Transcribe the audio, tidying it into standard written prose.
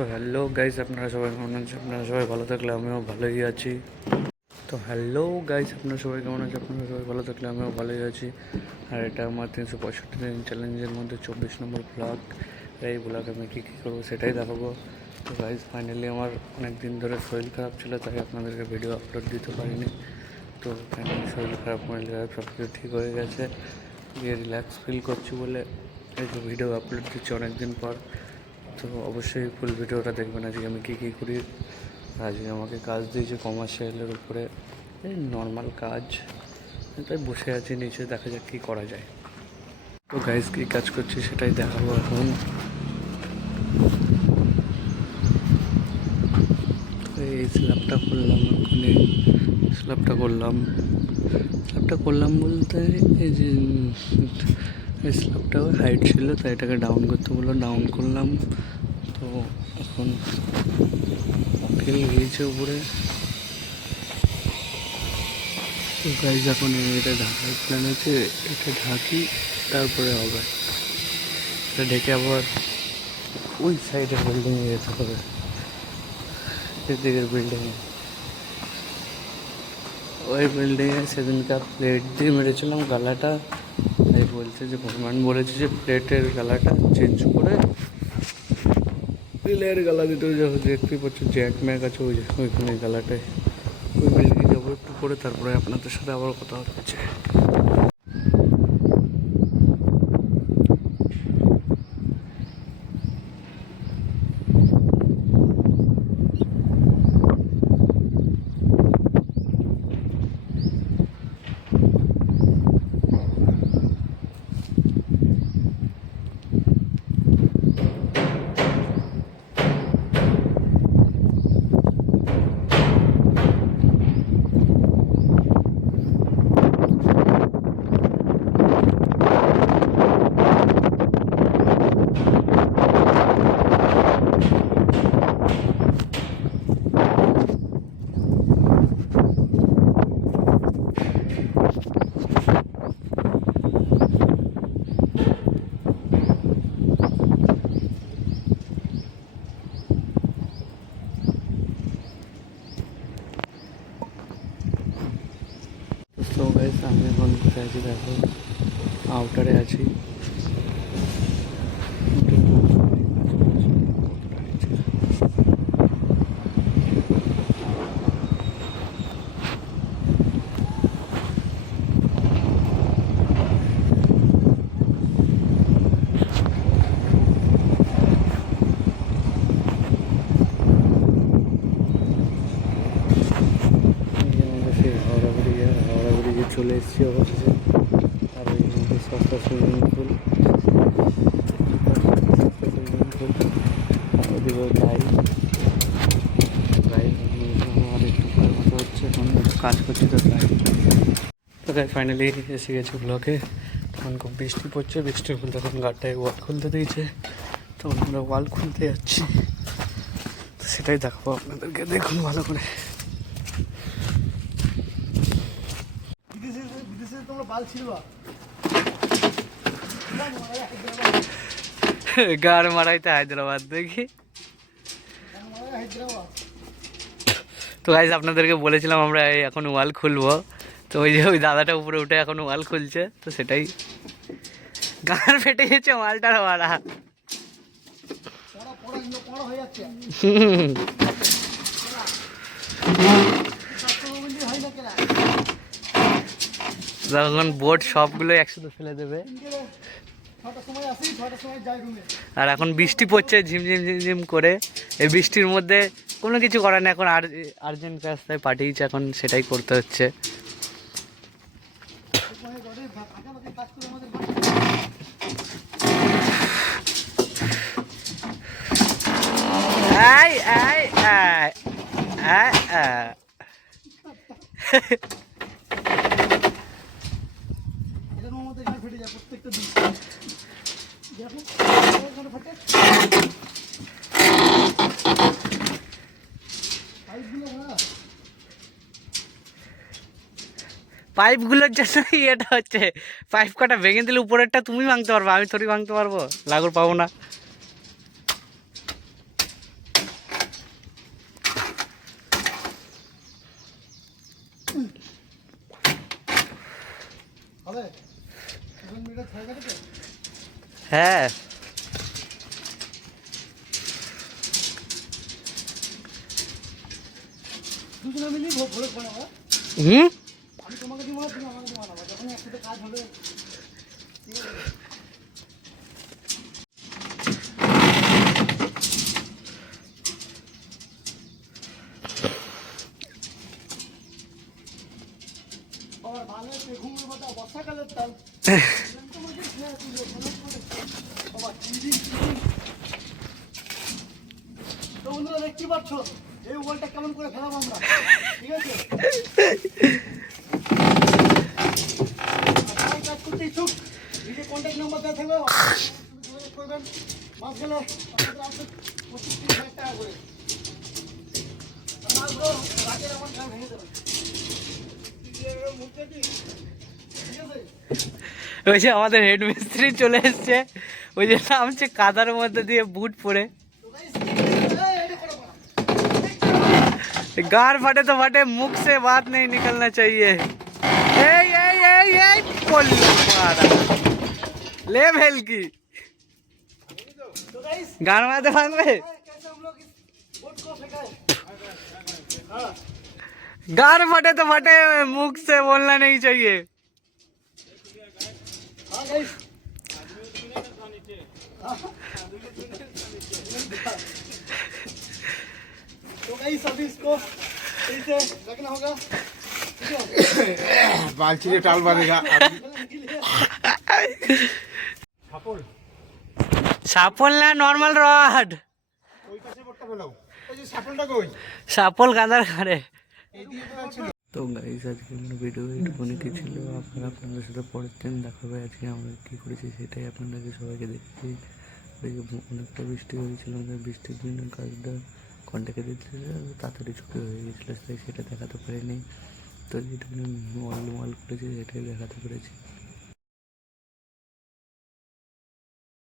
তো hello guys, আপনারা সবাই কেমন আছেন? আপনারা সবাই ভালো থাকলে আমিও ভালোই আছি। তো হ্যালো গাইস, আপনারা সবাই কেমন আছেন? আপনারা সবাই ভালো থাকলে আমিও ভালোই আছি। আর এটা আমার 365 দিন চ্যালেঞ্জের মধ্যে 24 নম্বর ব্লগ। এই ব্লগ আমি কী কী করবো সেটাই দেখাবো। তো গাইস ফাইনালি আমার অনেক দিন ধরে শরীর খারাপ ছিল, তাই আপনাদেরকে ভিডিও আপলোড দিতে পারিনি। তো ফাইনালি শরীর খারাপ সব কিছু ঠিক হয়ে গেছে, গিয়ে রিল্যাক্স ফিল করছি বলে এই যে ভিডিও আপলোড দিচ্ছি অনেক দিন পর। তো অবশ্যই ফুল ভিডিওটা দেখবেন আজকে আমি কী কী করি। আজকে আমাকে কাজ দিয়েছে কমার্শিয়ালের উপরে, এই নর্মাল কাজ, তাই বসে আছি নিচে, দেখা যাক কী করা যায়। তো গাইজ কী কাজ করছি সেটাই দেখাবো এখন। এই স্ল্যাবটা করলাম, এখনই স্ল্যাবটা করলাম বলতে এই যে এই স্ল্যাবটা হাইট ছিল, তাই এটাকে ডাউন করতে বললো, ডাউন করলাম। তো এখন উকিল গিয়েছে উপরে। তো গাইজ এখন এটা ঢাকার প্ল্যান আছে, এটা ঢাকি তারপরে হবে। এটা ঢেকে আবার ওই সাইডের বিল্ডিংয়ে যেতে হবে, এদিকের বিল্ডিংয়ে। ওই বিল্ডিংয়ে সেদিনকার প্লেট দিয়ে মেরেছিলাম গালাটা, তাই বলছে যে ভগবান বলেছে যে প্লেটের গালাটা চেঞ্জ করে প্লেটের গালা দিতে হবে। দেখতেই পাচ্ছ জ্যাক ম্যাক আছে ওইখানে গালাটায়। ওই বিল্ডিংয়ে যাবো একটু করে, তারপরে আপনাদের সাথে আবার কথা হচ্ছে। তো গাইস আমি এখন কোথায় আছি দেখো, আউটারে আছি। সেই হাওড়া ব্রিজে চলে এসেছি অবশেষে। আর ওই মধ্যে সস্তা সুইমিং পুল, ওদিকেও লাইট আর একটু পর মতো হচ্ছে, এখন কাজ করছি তো তাই। তো তাই ফাইনালি এসে গেছি ব্লকে। তখন খুব বৃষ্টি পড়ছে, বৃষ্টির মধ্যে তখন গাড়টায় ওয়াল খুলতে দিয়েছে, তখন আমরা ওয়াল খুলতে যাচ্ছি। তো সেটাই দেখাবো আপনাদেরকে, দেখুন ভালো করে। গাড় মারাইতে হায়দ্রাবাদ দেখি। তো গাইজ আপনাদেরকে বলেছিলাম আমরা এখন ওয়াল খুলবো, তো ওই যে ওই দাদাটা উপরে উঠে এখন ওয়াল খুলছে, তো সেটাই গান ফেটে গেছে ওয়ালটার মারা। তখন বোর্ড সবগুলো একসাথে ফেলে দেবে। আর এখন বৃষ্টি পড়ছে ঝিমঝিম ঝিমঝিম করে, এই বৃষ্টির মধ্যে কোনো কিছু করার নেই, এখন আর্জেন্ট রাস্তায় পাঠিয়েছে, এখন সেটাই করতে হচ্ছে। আয় আয় আয় আয় আয় পাইপগুলোর জন্য এটা হচ্ছে, পাইপ কটা ভেঙে দিলে উপরেরটা তুমি ভাঙতে পারবো, আমি থোড়ি ভাঙতে পারবো, লাগর পাবো না। হ্যাঁ হুম বন্ধুরা দেখতে পাচ্ছ এই ওয়ালটা কেমন করে ফেলাম আমরা, ঠিক আছে? কাজ করতে ইচ্ছুক নিজে কন্ট্যাক্ট নাম্বার দেওয়া থাকবে, যোগাযোগ করবেন। মাছ গেলে 25-30 টাকা করে মাছগুলো রাতের আমার গান ভেঙে দেবেন, ঠিক আছে? ওই যে আমাদের হেড মিস্ত্রি চলে এসছে, ওই যে নামছে কাদার মধ্যে দিয়ে বুট পরে। गार फटे तो फटे, मुख से बात नहीं निकलना चाहिए। ले भेल की गान में तो भाग में गार फटे तो फटे, मुख से बोलना नहीं चाहिए। तो गाइस अभी इसको ऐसे रखना होगा, ठीक है? बालची ने टाल मारेगा। सापल ना नॉर्मल रॉड, सापल গাঁদার ঘাড়ে। তো গাইস আজকে ভিডিও এইটুকুনি কি ছিল, আপনারা আপনাদের সাথে পরের দিন দেখাবে আজকে আমরা কী করেছি সেটাই আপনাদেরকে সবাইকে দেখেছি। অনেকটা বৃষ্টি হয়েছিল, আমাদের বৃষ্টির জন্য কাজটা কন্ট্যাক্টে দিতে তাড়াতাড়ি ছুটি হয়ে গেছিলো, তাই সেটা দেখাতে পারিনি। তো যেটুকুনি মল করেছি সেটাই দেখাতে পেরেছি।